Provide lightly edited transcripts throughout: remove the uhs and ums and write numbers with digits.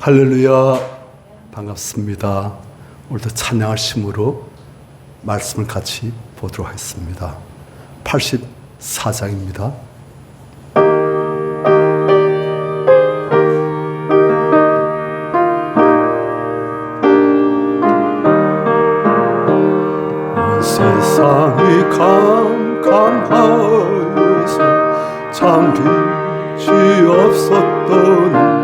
할렐루야, 반갑습니다. 오늘도 찬양할 심으로 말씀을 같이 보도록 하겠습니다. 84장입니다. 세상이 캄캄하여서 참 빛이 없었던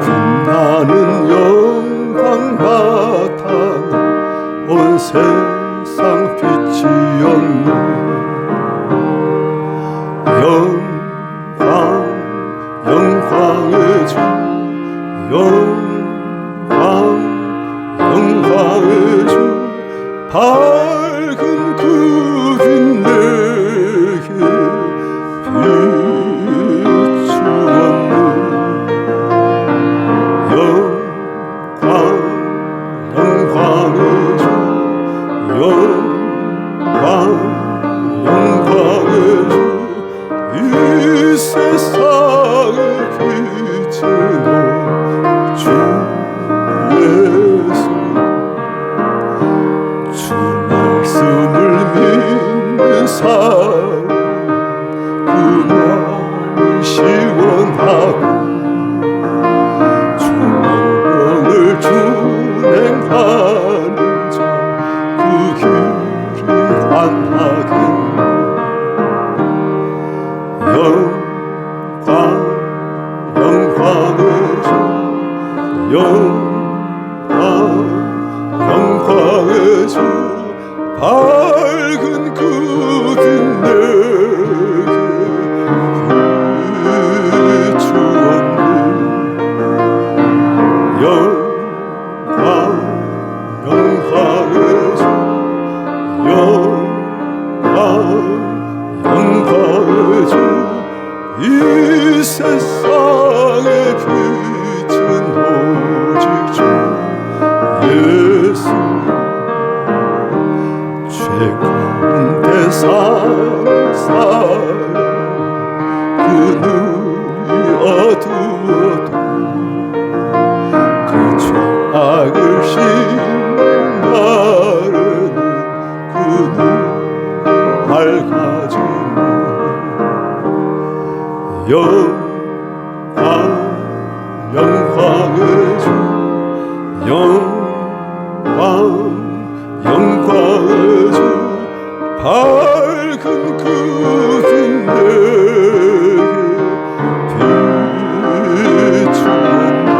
빛나는 영광 바탕 온 세상 빛이었네. 영광의 주 영광의 주 밝은 그 빛 내게 비추었네. 영광의 주 영광의 주 이 세상을 비추는 주 예수 주 말씀을 믿는 사람 그 마음이 시원하고 주 명령을 준행하는 자 그 길이 환하겠네. 영광의 주 영광의 주 밝은 그 빛 내게 비추었네. 영광의 주 영광의 주 이 세상에 빛은 오직 주 예수 죄 가운데 사는 사람 그 눈이 어두워도 그 죄악을 씻는 날에는 그 눈 밝아지네. 영광의 주 영광의 주 밝은 그 빛 내게 비추었네.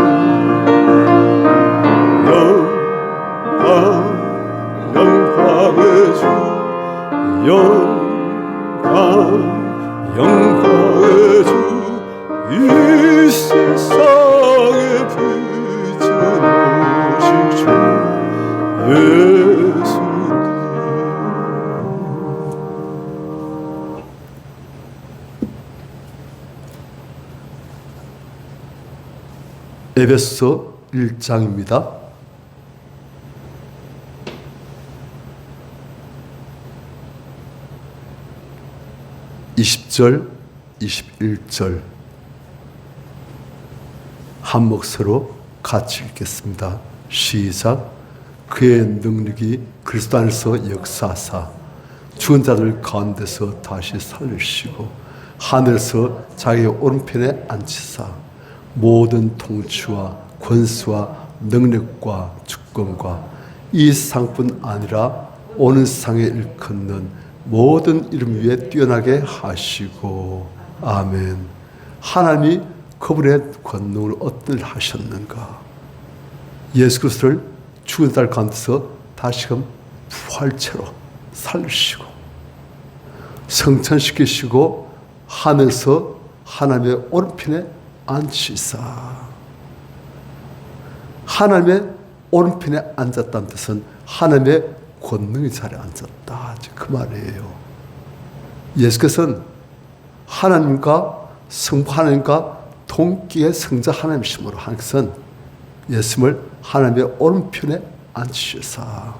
영광의 주 영광의 주 이 세상에 빛은 오직 주 예수님. 에베소 1장입니다. 20절, 21절 한 목소리로 같이 읽겠습니다. 시작. 그의 능력이 그리스도 안에서 역사하사 죽은 자들 가운데서 다시 살리시고 하늘에서 자기의 오른편에 앉히사 모든 통치와 권수와 능력과 주권과 이 세상뿐 아니라 오는 세상에 일컫는 모든 이름 위에 뛰어나게 하시고 아멘. 하나님이 그분의 권능을 어떻게 하셨는가? 예수 그리스도를 죽은 자들 가운데서 다시금 부활체로 살리시고 성천시키시고 하늘에서 하나님의 오른편에 앉히사. 하나님의 오른편에 앉았다는 뜻은 하나님의 권능의 자리에 앉았다, 그 말이에요. 예수께서는 하나님과 성부 하나님과 동기의 성자 하나님이심으로 하나님께서는 예수님을 하나님의 오른편에 앉히셔서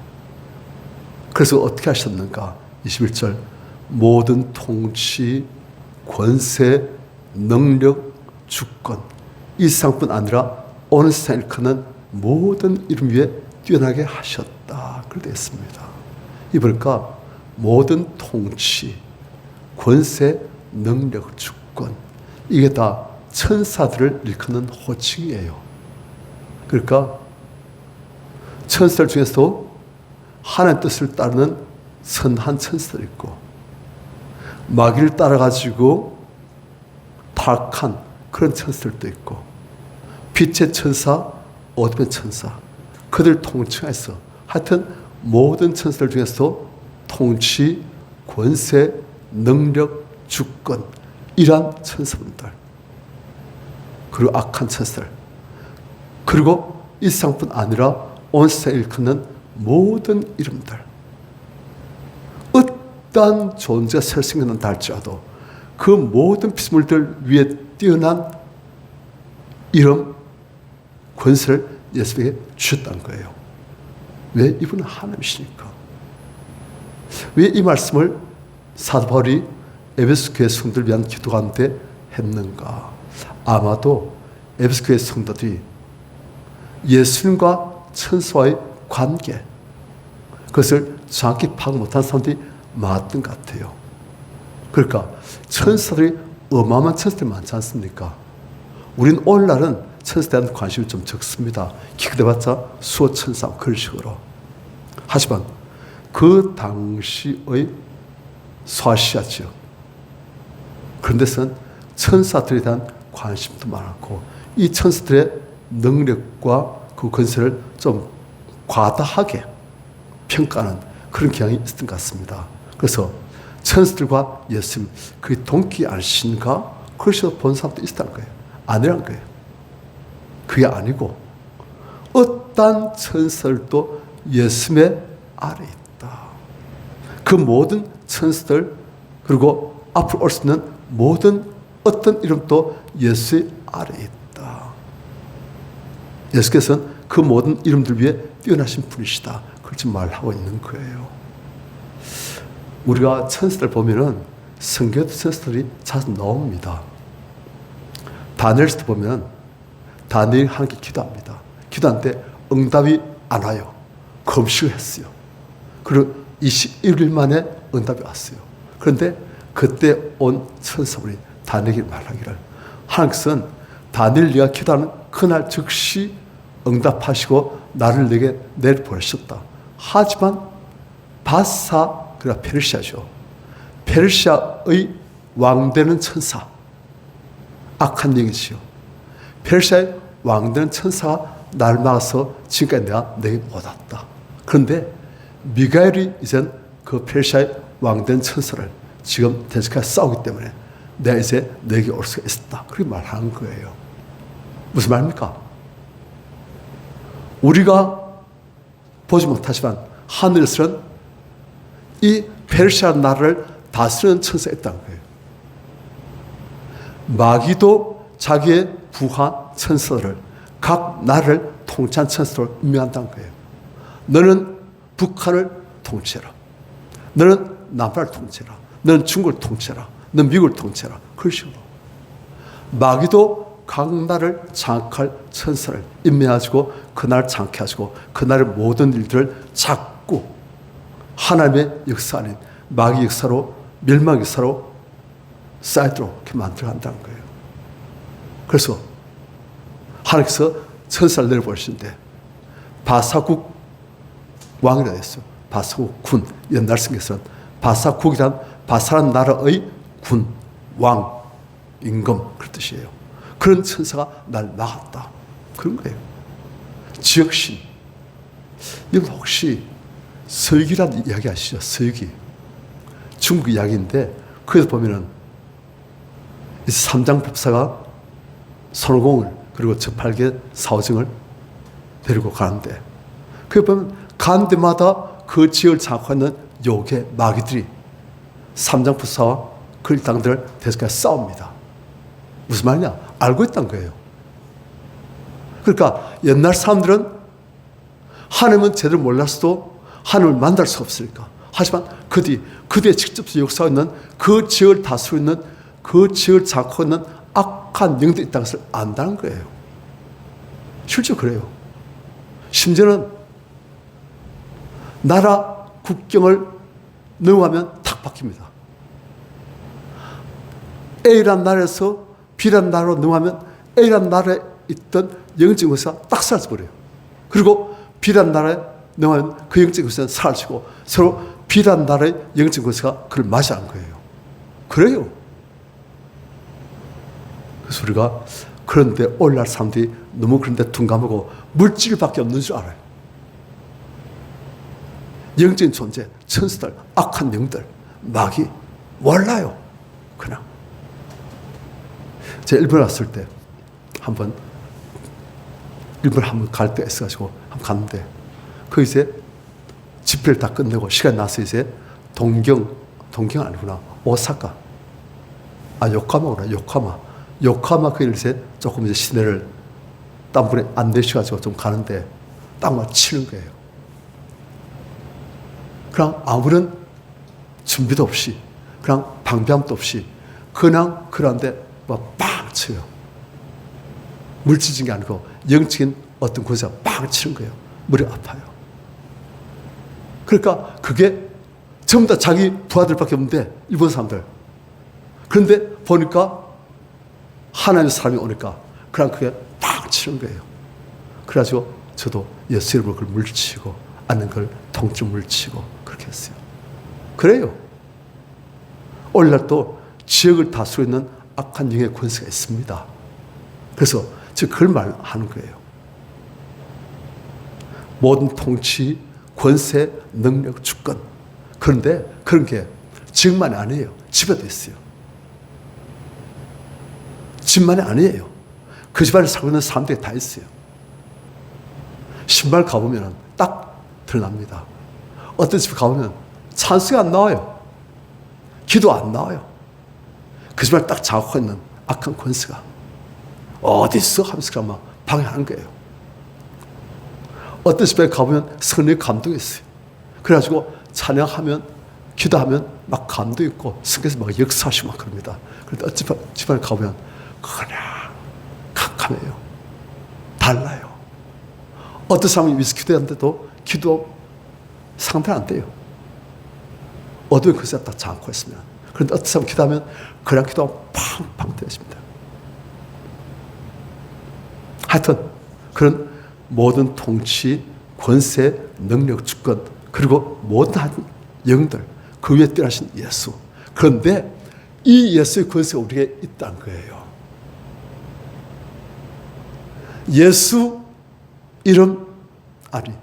그래서 어떻게 하셨는가? 21절 모든 통치, 권세, 능력, 주권 이 세상뿐 아니라 온 세상을 일컫는 모든 이름 위에 뛰어나게 하셨다. 그렇게 되어 있습니다. 이 보니까 모든 통치, 권세, 능력, 주권 이게 다 천사들을 일컫는 호칭이에요. 그러니까 천사들 중에서도 하나님의 뜻을 따르는 선한 천사들 있고 마귀를 따라가지고 타락한 그런 천사들도 있고 빛의 천사, 어둠의 천사 그들 통칭해서 하여튼 모든 천사들 중에서도 통치, 권세, 능력, 주권 이러한 천사분들 그리고 악한 천사들 그리고 이 세상뿐 아니라 온 세상을 일컫는 모든 이름들 어떠한 존재가 새로 생겨난다 할지라도 그 모든 피조물들 위에 뛰어난 이름, 권세를 예수에게 주셨다는 거예요. 왜? 이분은 하나님이시니까. 왜 이 말씀을 사도 바울이 에베소 교회 성도를 위한 기도 가운데 했는가? 아마도 에베소 교회 성도들이 예수님과 천사와의 관계 그것을 정확히 파악 못한 사람들이 많았던 것 같아요. 그러니까 천사들이 어마어마한 천사들이 많지 않습니까? 우리는 오늘날은 천사에 대한 관심이 좀 적습니다. 기껏해봤자 수호 천사 그런 식으로. 하지만 그 당시의 소아시아 지역 그런 데서는 천사들에 대한 관심도 많았고 이 천사들의 능력과 그 권세를 좀 과다하게 평가하는 그런 경향이 있었던 것 같습니다. 그래서 천사들과 예수님 그게 동기 아니신가? 그래서 본 사람도 있었다는 거예요. 아니란 거예요. 그게 아니고 어떤 천사들도 예수님의 아래 있다. 그 모든 천사들 그리고 앞으로 올 수 있는 모든 어떤 이름도 예수의 아래 있다. 예수께서는 그 모든 이름들 위해 뛰어나신 분이시다. 그렇게 말하고 있는 거예요. 우리가 천사들 보면은 성경에도 천사들이 자주 나옵니다. 다니엘서도 보면 다니엘이 하나님께 기도합니다. 기도하는데 응답이 안 와요. 금식을 했어요. 그리고 21일 만에 응답이 왔어요. 그런데 그때 온 천사분이 다니엘에게 말하기를 하나님께서는 다니엘 네가 기도하는 그날 즉시 응답하시고 나를 내게 내려보내셨다. 하지만 바사 그가 페르시아죠. 페르시아의 왕되는 천사 악한 영이지요. 페르시아의 왕되는 천사가 나를 막아서 지금까지 내가 내게 못 왔다. 그런데 미가엘이 이젠 그 페르시아의 왕된 천사를 지금 대적하여 싸우기 때문에 내가 이제 내게 올 수가 있었다. 그렇게 말하는 거예요. 무슨 말입니까? 우리가 보지 못하지만 하늘에서는 이 페르시아 나라를 다스리는 천사가 있다는 거예요. 마귀도 자기의 부하 천사를 각 나라를 통치한 천사로 임명한다는 거예요. 너는 북한을 통치해라. 너는 남한을 통치해라. 너는 중국을 통치해라. 너는 미국을 통치해라. 그런 식으로. 마귀도 각 나라를 장악할 천사를 임명하시고 그 나라를 장악하시고 그 나라의 모든 일들을 자꾸 하나님의 역사 아닌 마귀 역사로 멸망 역사로 쌓이도록 이렇게 만들어 간다는 거예요. 그래서 하나님께서 천사를 내려보시는데 바사국 왕이라 했어요. 바사국 군. 옛날 성경에서는 바사국이란 바사란 나라의 군, 왕, 임금 그런 뜻이에요. 그런 천사가 날 막았다. 그런 거예요. 지역신. 여러분 혹시 서기란 이야기 아시죠? 서기. 중국 이야기인데 거기서 보면은 삼장법사가 손오공을 그리고 저팔계 사오정을 데리고 가는데 거기 보면 간 데마다 그 지역을 장악하는 요괴 마귀들이 삼장법사와 그 일당들을 대적하여 싸웁니다. 무슨 말이냐? 알고 있다는 거예요. 그러니까 옛날 사람들은 하나님은 제대로 몰랐어도 하나님을 만날 수 없으니까. 하지만 그들의 직접 역사하고 있는 그 지역을 다스리고 있는 그 지역을 장악하고 있는 악한 영들이 있다는 것을 안다는 거예요. 실제 그래요. 심지어는 나라 국경을 넘어가면 탁 바뀝니다. A라는 나라에서 B라는 나라로 넘어가면 A라는 나라에 있던 영적 권세가 딱 사라져버려요. 그리고 B라는 나라에 넘어가면 그 영적 권세는 사라지고 서로 B라는 나라의 영적 권세가 그를 맞이하는 거예요. 그래요. 그래서 우리가 그런데 오늘날 사람들이 너무 그런데 둔감하고 물질밖에 없는 줄 알아요. 영적인 존재, 천사들, 악한 영들, 마귀 몰라요. 그냥. 제가 일본 왔을 때 한번 일본 한번 갈 때가 있어가지고 한번 갔는데 그 이제 집회를 다 끝내고 시간 나서 이제 동경 아니구나, 오사카, 요카마구나, 요카마 그 이제 조금 이제 시내를 딴 분에 안내셔가지고 좀 가는데 딱 막 치는 거예요. 그냥 아무런 준비도 없이, 그냥 방비함도 없이, 그냥 그런데 막 빵 쳐요. 물질적인 게 아니고 영적인 어떤 곳에서 빵 치는 거예요. 머리가 아파요. 그러니까 그게 전부 다 자기 부하들밖에 없는데, 일본 사람들. 그런데 보니까 하나님의 사람이 오니까 그냥 그게 빵 치는 거예요. 그래가지고 저도 예수 이름으로 그걸 물리치고, 앉는 걸 통증 물리치고 그렇게 했어요. 그래요. 오늘날 또 지역을 다스리고 있는 악한 영의 권세가 있습니다. 그래서 즉 그걸 말하는 거예요. 모든 통치, 권세, 능력, 주권. 그런데 그런 게 지역만이 아니에요. 집에도 있어요. 집만이 아니에요. 그 집안에 살고 있는 사람들이 다 있어요. 신발 가보면 딱 드러납니다. 어떤 집에 가보면 찬스가 안 나와요. 기도 안 나와요. 그 집안을 딱 장악하고 있는 악한 권세가 어디 있어? 하면서 그냥 막 방해하는 거예요. 어떤 집에 가보면 성령의 감동이 있어요. 그래가지고 찬양하면, 기도하면 막 감동 있고 성령께서 막 역사하시고 막 그럽니다. 그런데 어떤 집안에 가보면 그냥 캄캄해요. 달라요. 어떤 사람이 위해서 기도하는데도 기도 상대는 안 돼요. 어두운 것에 딱 장악하고 있으면. 그런데 어떤 사람 기도하면 그냥 기도가 팡팡 되어집니다. 하여튼 그런 모든 통치, 권세, 능력, 주권, 그리고 모든 영들, 그 위에 뛰어나신 예수. 그런데 이 예수의 권세가 우리에게 있다는 거예요. 예수 이름, 아니,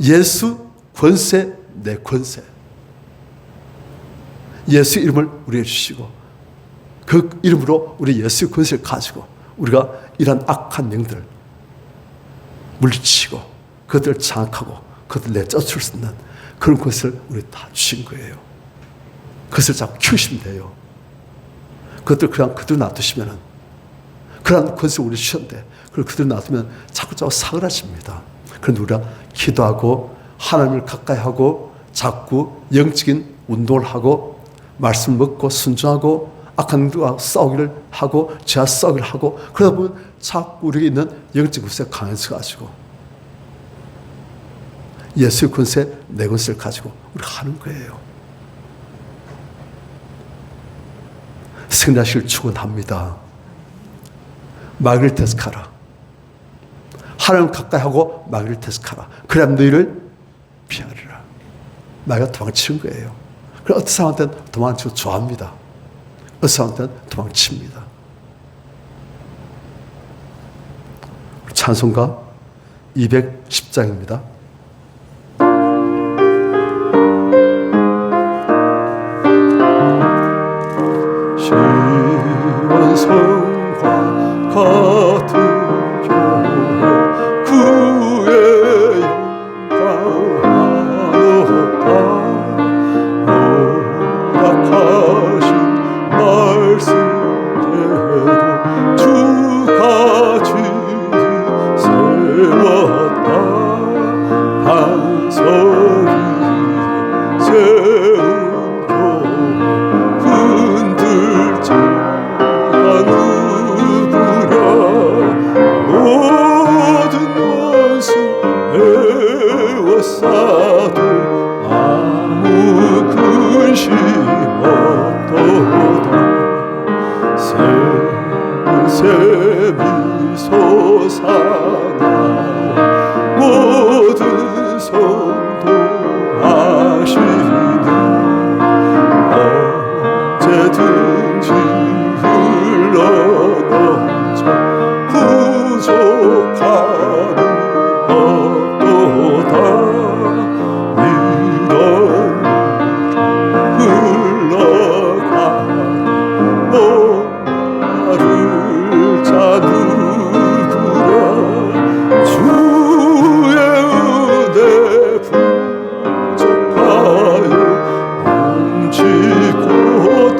예수 권세, 내 권세. 예수 이름을 우리에게 주시고 그 이름으로 우리 예수의 권세를 가지고 우리가 이런 악한 영들을 물리치고 그것들을 장악하고 그것들을 내쫓을 수 있는 그런 것을 우리 다 주신 거예요. 그것을 자꾸 키우시면 돼요. 그것들 그냥 그대로 놔두시면은 그런 권세를 우리 주셨는데 그걸 그대로 놔두면 자꾸 사그라집니다. 그런데 우리가 기도하고 하나님을 가까이 하고 자꾸 영적인 운동을 하고 말씀을 먹고 순종하고 악한 영들과 싸우기를 하고 죄와 싸우기를 하고 그러다 보면 자꾸 우리에게 있는 영적 권세가 강해져가지고 예수의 권세, 내 권세를 가지고 우리가 하는 거예요. 승리하시길 축원합니다. 마귀를 대적하라. 하나님 가까이 하고 마귀를 대적하라. 그래야 너희를 피하리라. 마귀가 도망치는 거예요. 그래서 어떤 사람한테는 도망치고 좋아합니다. 어떤 사람한테는 도망칩니다. 찬송가 210장입니다. 시원성과 같은 구의 영광 허락하신 말씀대로 주가 진리 세웠다. 반석이 세운 교회 흔들지 않은 미소 사나워 모든 성도 아시네 언제든지 흘러넘쳐 부족함이 없도다 이런 흘러가는 나를 자누구랴 주의 은혜 부족하여 넘치고 또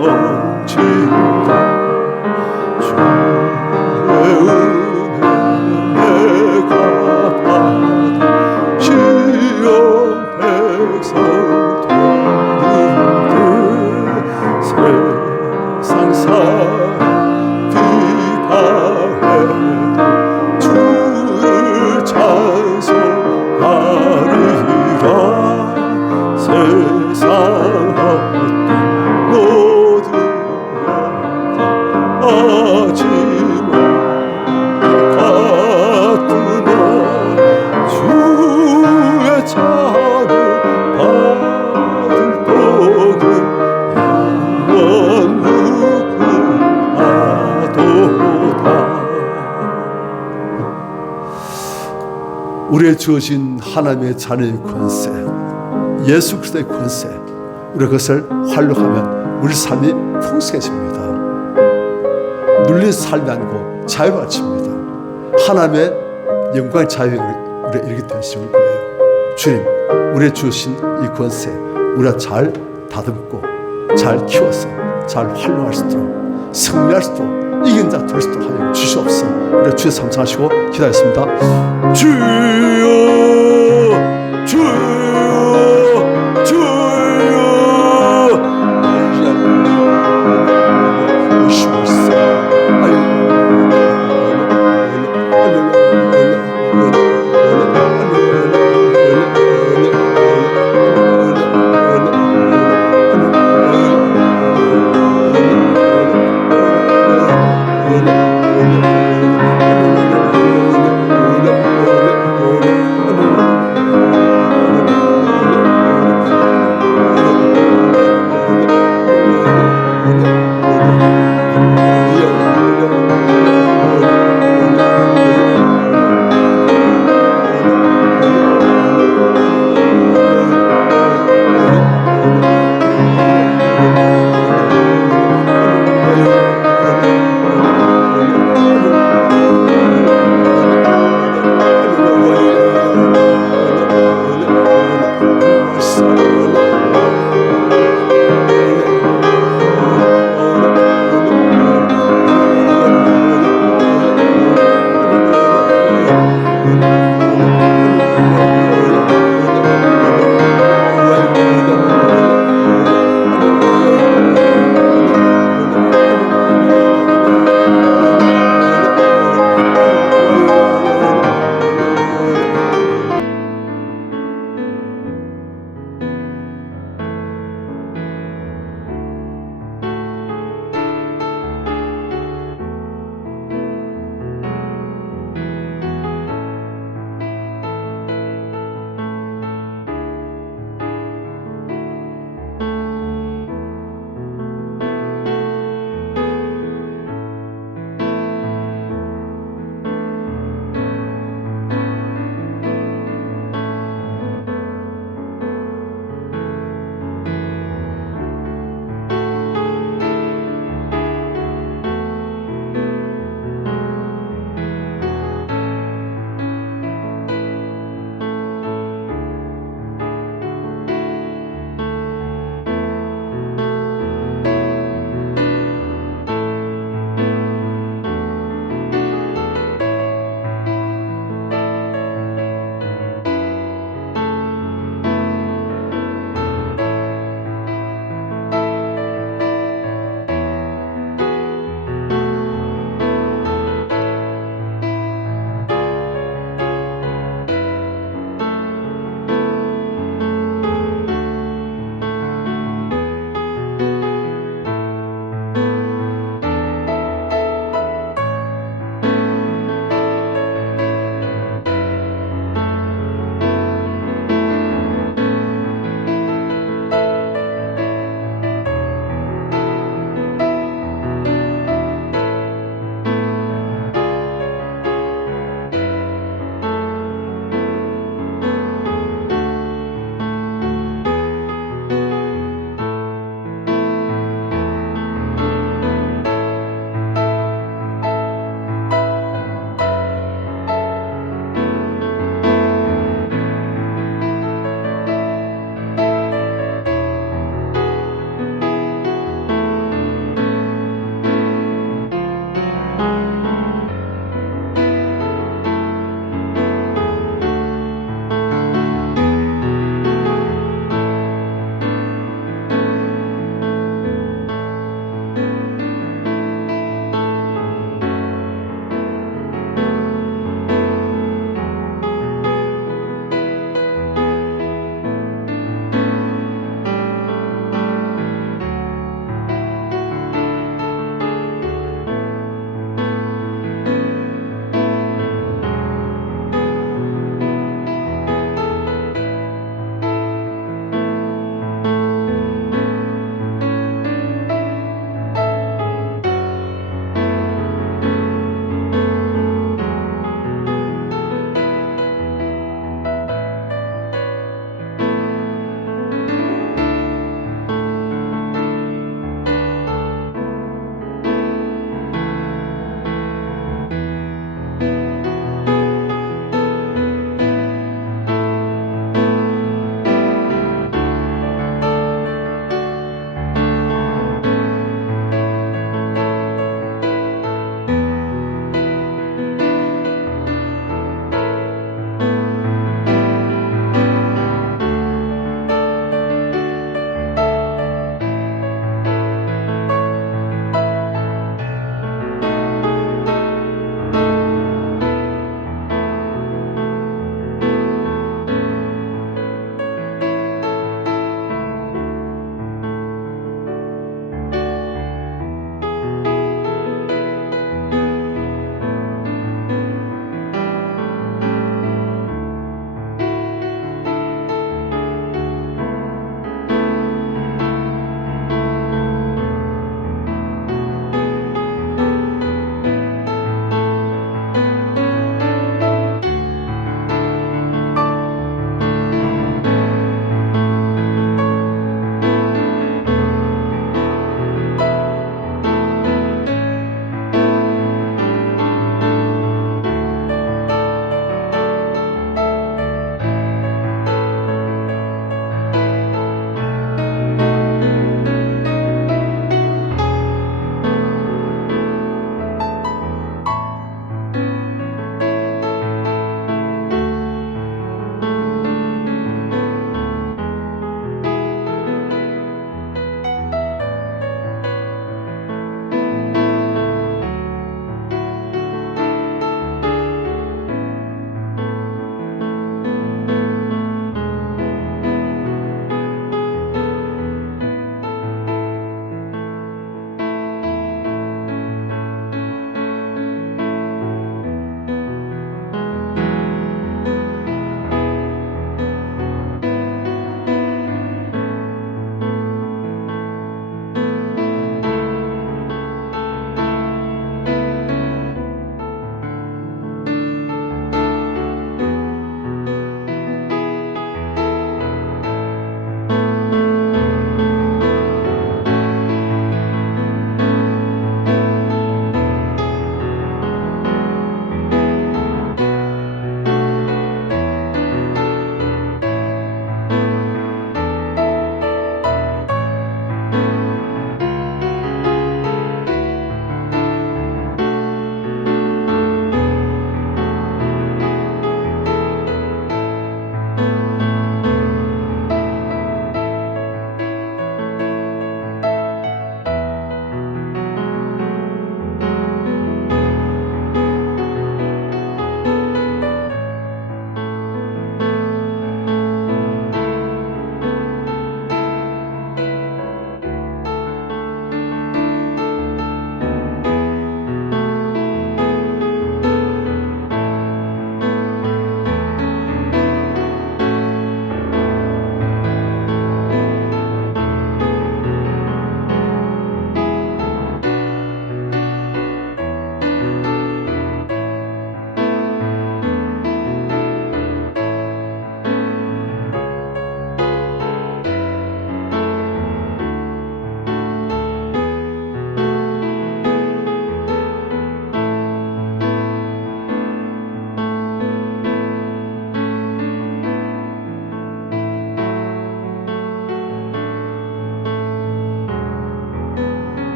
넘친다 주의 은혜 내가 받아 시험 백성 돕는데 세상 사람 비방해도 주를 찬송하리라 세상 어떤 모든 영광하지만 같으나 주의 찬을 받을 복은 영원 무궁하도다. 우리의 주어진 하나님의 자녀의 권세, 예수 그리스도의 권세, 우리가 그것을 활용하면 우리 삶이 풍성해집니다. 눌린 삶이 아니고 자유를 가집니다. 하나님의 영광의 자유에 우리가 이르게 되시는 거예요. 주님, 우리의 주신 이 권세 우리가 잘 다듬고 잘 키워서 잘 활용할 수 있도록 승리할 수 있도록 이긴 자 될 수 있도록 하여 주시옵소서. 우리 주의 삼창하시고 기도하겠습니다. 주여 주여